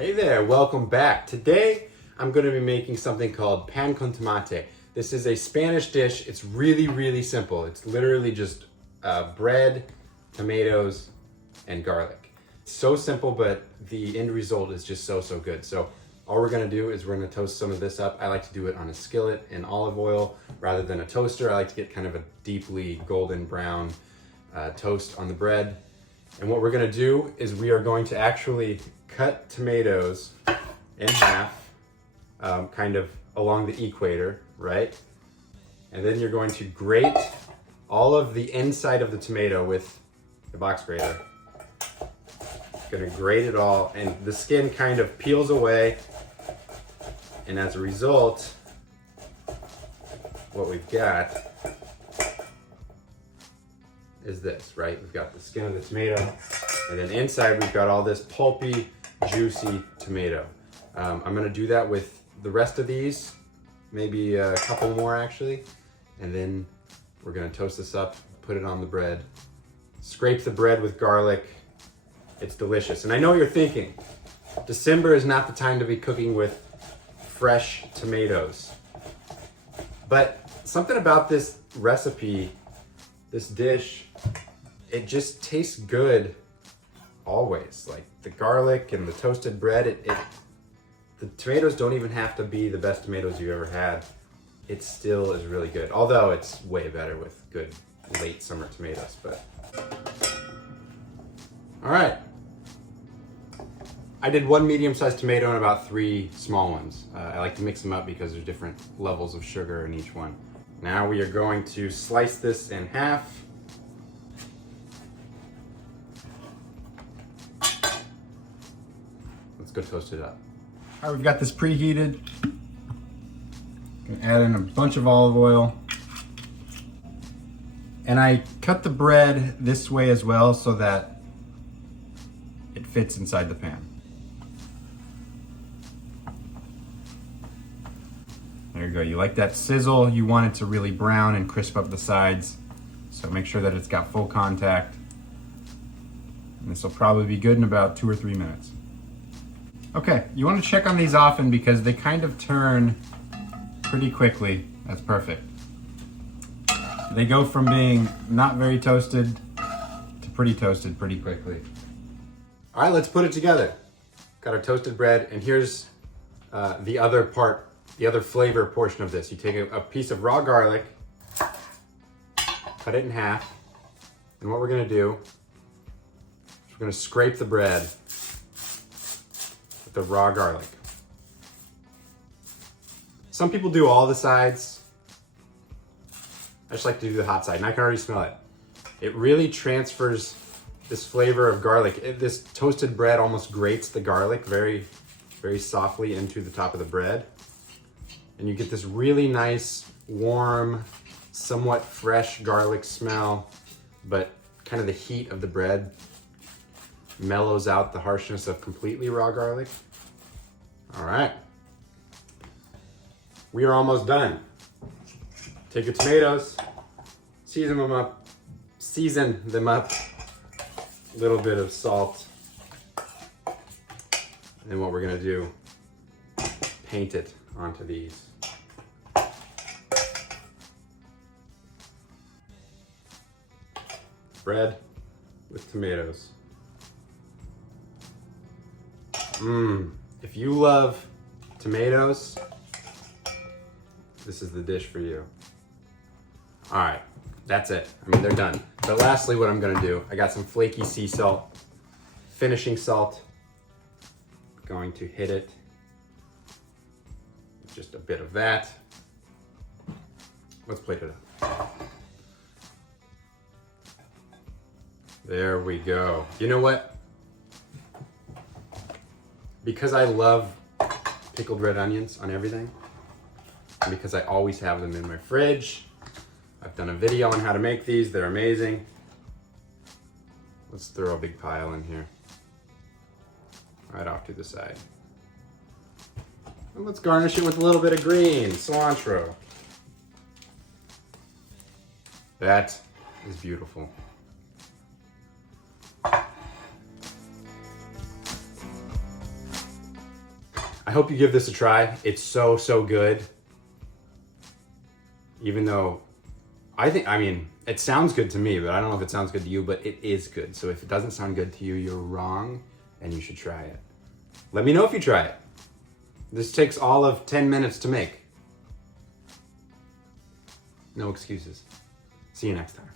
Hey there, welcome back. Today I'm going to be making something called pan con tomate. This is a Spanish dish. It's really simple. It's literally just bread, tomatoes, and garlic. It's so simple, but the end result is just so good. So all we're going to do is we're going to toast some of this up. I like to do it on a skillet in olive oil rather than a toaster. I like to get kind of a deeply golden brown toast on the bread. And what we're going to do is we are going to actually cut tomatoes in half, kind of along the equator, right? And then you're going to grate all of the inside of the tomato with the box grater. Gonna grate it all, and the skin kind of peels away. And as a result, what we've got is this, right? We've got the skin of the tomato, and then inside we've got all this pulpy, juicy tomato. I'm gonna do that with the rest of these, maybe a couple more actually, and then we're gonna toast this up, put it on the bread, scrape the bread with garlic. It's delicious. And I know what you're thinking, December is not the time to be cooking with fresh tomatoes. But something about this recipe, this dish, it just tastes good always. Like the garlic and the toasted bread, the tomatoes don't even have to be the best tomatoes you've ever had. It still is really good. Although it's way better with good late summer tomatoes, but. All right. I did one medium-sized tomato and about 3 small ones. I like to mix them up because there's different levels of sugar in each one. Now we are going to slice this in half. Let's go toast it up. All right, we've got this preheated. Gonna add in a bunch of olive oil. And I cut the bread this way as well so that it fits inside the pan. There you go. You like that sizzle. You want it to really brown and crisp up the sides. So make sure that it's got full contact. And this will probably be good in about 2 or 3 minutes. Okay, you want to check on these often because they kind of turn pretty quickly. That's perfect. They go from being not very toasted to pretty toasted pretty quickly. All right, let's put it together. Got our toasted bread, and here's the other part, the other flavor portion of this. You take a piece of raw garlic, cut it in half, and what we're gonna do is we're gonna scrape the bread with the raw garlic. Some people do all the sides. I just like to do the hot side, and I can already smell it. It really transfers this flavor of garlic. This toasted bread almost grates the garlic very softly into the top of the bread. And you get this really nice, warm, somewhat fresh garlic smell, but kind of the heat of the bread mellows out the harshness of completely raw garlic. All right. We are almost done. Take your tomatoes, season them up, a little bit of salt. And then what we're gonna do, paint it onto these. Bread with tomatoes. If you love tomatoes, this is the dish for you. All right, that's it. I mean, they're done. But lastly, what I'm gonna do, I got some flaky sea salt, finishing salt. Going to hit it. Just a bit of that. Let's plate it up. There we go. You know what? Because I love pickled red onions on everything, and because I always have them in my fridge, I've done a video on how to make these. They're amazing. Let's throw a big pile in here. Right off to the side. And let's garnish it with a little bit of green, cilantro. That is beautiful. I hope you give this a try. It's so, so good. Even though I mean, it sounds good to me, but I don't know if it sounds good to you, but it is good. So if it doesn't sound good to you, you're wrong and you should try it. Let me know if you try it. This takes all of 10 minutes to make. No excuses. See you next time.